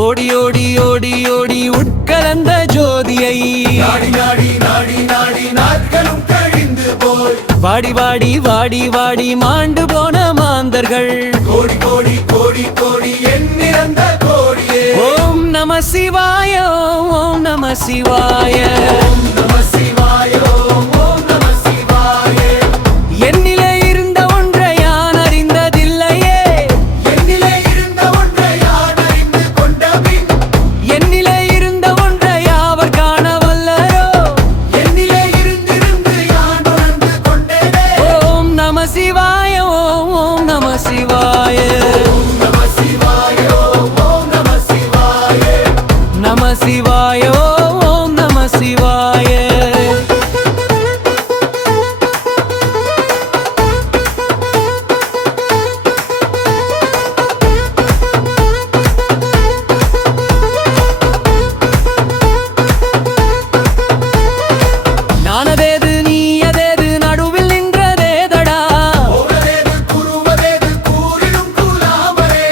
ஓடி ஓடி ஓடி ஓடி உட்கலந்த ஜோதியை நாடி நாடி நாடி நாடி நாட்களும் கழிந்து போய் வாடி வாடி வாடி வாடி மாண்டு போன மாந்தர்கள் கோடி கோடி கோடி கோடி எண்ணிறந்த கோடியே ஓம் நம சிவாய ஓம் நம சிவாய ஓம் நம சிவாய ஓம் நம சிவாய என்னிலே இருந்த ஒன்றை யான் அறிந்ததில்லையே என்னிலே இருந்த ஒன்றை யான் அறிந்து கொண்டபின் என்னிலே இருந்த ஒன்றை யாவர் காண வல்லரோ என்னிலே இருந்திருந்து யான் உணர்ந்து கொண்டேனே ஓம் நம சிவாய ஓம் நம சிவாய ஓம் நம சிவாய ஓம் நம சிவாய நம சிவாய ஓம் நம சிவாய நானதேது நீயதேது நடுவில் நின்றதேதடா ஓனதேது குருவதேது கூறிடும் குலாமரே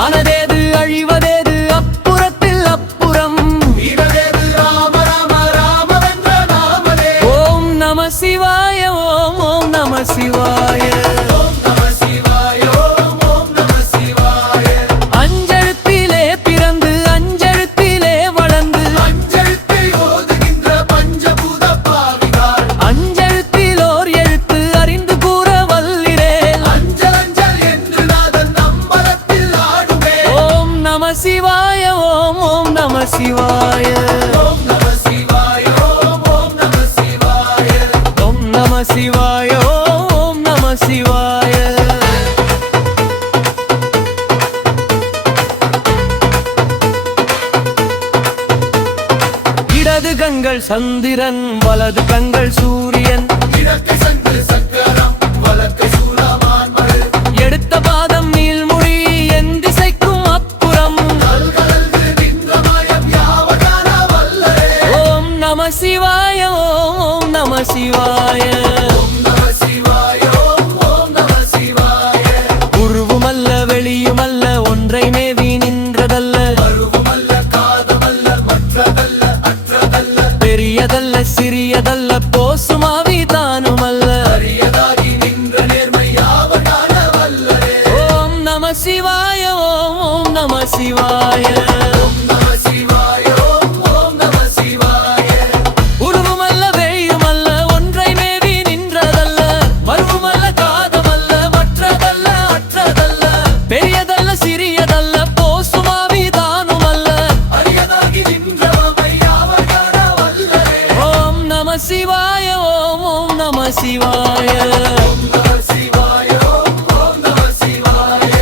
ஆனதேது அழிவதேது அப்புறத்தில் அப்புறம் வீரதேது ராம ராம ராமவென்ற நாமதே ஓம் நம சிவாய ஓம் நம சிவாய ஓம் நம சிவாய ஓம் நம சிவாய அஞ்செழுத்திலே பிறந்து அஞ்செழுத்திலே வளர்ந்து அஞ்செழுத்தை ஓதுகின்ற பஞ்சபூத பாவிகார் அஞ்செழுத்திலோர் எழுத்து அறிந்து கூற வல்லிரேல் அஞ்சல் அஞ்சல் என்று நாதன் அம்பலத்தில் ஆடுவே ஓம் நம சிவாய ஓம் நம சிவாய ஓம் நம சிவாய ஓம் நம சிவாய ஓம் நம சிவாய ஓம் நம சிவாய இடது கண்கள் சந்திரன் வலது கண்கள் சூரியன் இடக்கை சங்கு சக்கரம் வலக்கை சூலமான் மழு எடுத்த பாதம் நீள்முடி என் திசைக்கும் அப்புறம் கல்கலந்து நின்ற மயம் யாவகான வல்லரே ஓம் நம சிவாய ஓம் நம சிவாய ஓம் நம சிவாய ஓம் நம சிவாய உருவுமல்ல வெளியுமல்ல ஒன்றை மேவி நின்றதல்ல அருவுமல்ல காதமல்ல மற்றதல்ல அற்றதல்ல பெரியதல்ல சிறியதல்ல போசுமாவி தானுமல்ல அரியதாகி நின்ற நேர்மை யாவகான வல்லரே ஓம் நம சிவாய ஓம் நம சிவாய ஓம் நம சிவாய ஓம் நம சிவாய உருவுமல்ல வெளியுமல்ல ஒன்றை மேவி நின்றதல்ல மருவுமல்ல காதமல்ல மற்றதல்ல அற்றதல்ல பெரியதல்ல சிறியதல்ல போசுமாவி தானுமல்ல அரியதாகி நின்றவமை யாவகான வல்லரே ஓம் நம சிவாய ஓம் நம சிவாய ஓம் நம சிவாய ஓம் நம சிவாய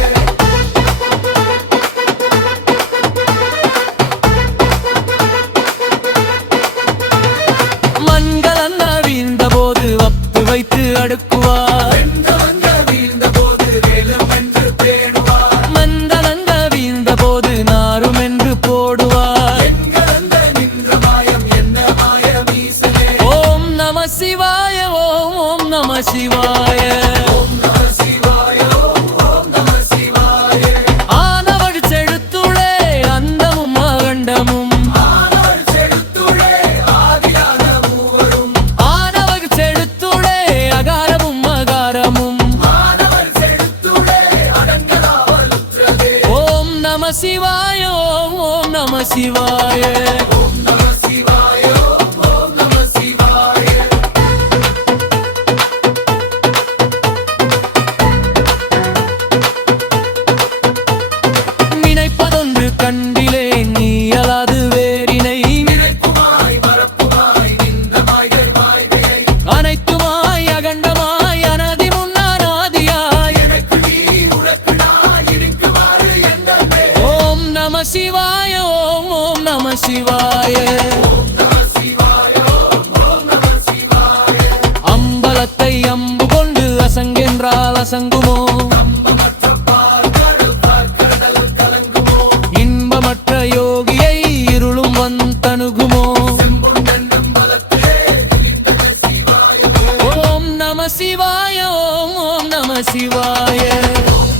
மண்கலன் வீழ்ந்த போது வப்பு வைத்து அடுக்குவார் வென்றவங்க வீழ்ந்த போது வேலும் என்று பேணுவார் மந்தனங்க வீழ்ந்த போது நாரும் என்று போடுவார் எண்கலந்த நின்ற மாயம் என்ன மாயம் ஈசனே ஓம் நம சிவாய ஓம் நம சிவாய ஓம் நம சிவாய ஓம் நம சிவாய ஆனவள் செழுத்துளே அந்தமும் அகண்டமும் ஆனவள் செழுத்துளே ஆதியான மூவரும் ஆனவள் செழுத்துளே அகாரமும் அகாரமும் ஆனவள் செழுத்துளே அடங்கலாவலுற்றதே ஓம் நம சிவாய ஓம் நம சிவாய ஓம் நம சிவாய ஓம் நம சிவாய நினைப்பதொன்று கண்டிலே நீயலாது வேறினை நினைப்புமாய் மறப்புமாய் நின்ற மாய்கள் வாய்மையை அனைத்துமாய் அகண்டமாய் அனதி முன்னாதியாய் எனக்கு நீ உனக்கு நான் இருக்குமாறு என்னே ஓம் நம சிவாய ஓம் நம சிவாய ஓம் நம சிவாய ஓம் நம சிவாய அம்பலத்தை அம்பு கொண்டு அசங்கென்றால் அசங்குமோ நம்பமற்ற பார்க்கடல் பார்க்கடல் கலங்குமோ இன்பமற்ற யோகியை இருளும் வந்தணுகுமோ செம்பொன்னென்னும் மலத்திலே கிரிந்தன சிவாய ஓம் நம சிவாய ஓம் நம சிவாய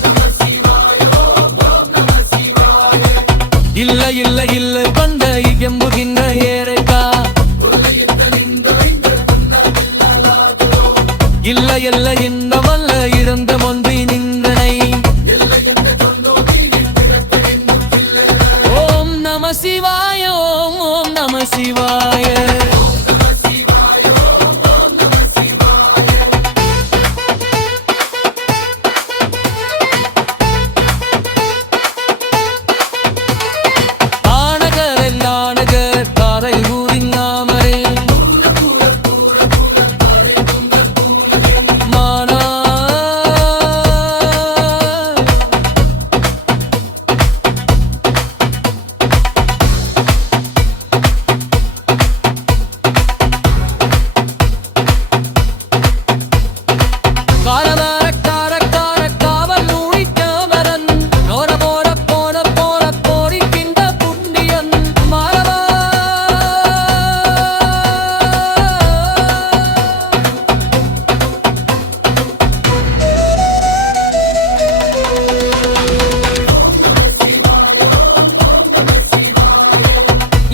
நம சிவாய ஓம் நம சிவாய இல்லை இல்ல இல்ல என்னவல்ல இருந்த ஒன்றி நின்றனை ஓம் நம சிவாய ஓம் நம சிவாய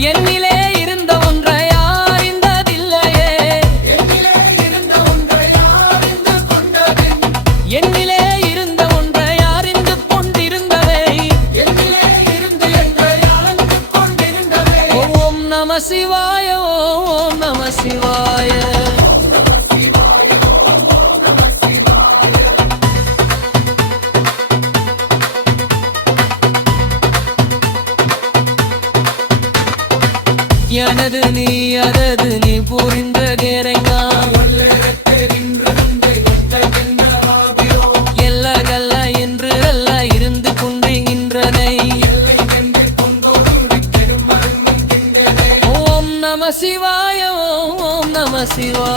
என்னிலே இருந்த ஒன்றை அறிந்ததில்லையே என்னிலே இருந்த ஒன்றை அறிந்து கொண்டிருந்ததே ஓம் நம சிவாய ஓம் நம சிவாய எனது நீ அதது நீ புரிந்த கேரைங்கா எல்லகல்ல என்று அல்ல இருந்து கொண்டிருக்கின்றனை ஓம் நம சிவாய ஓம் நம சிவாய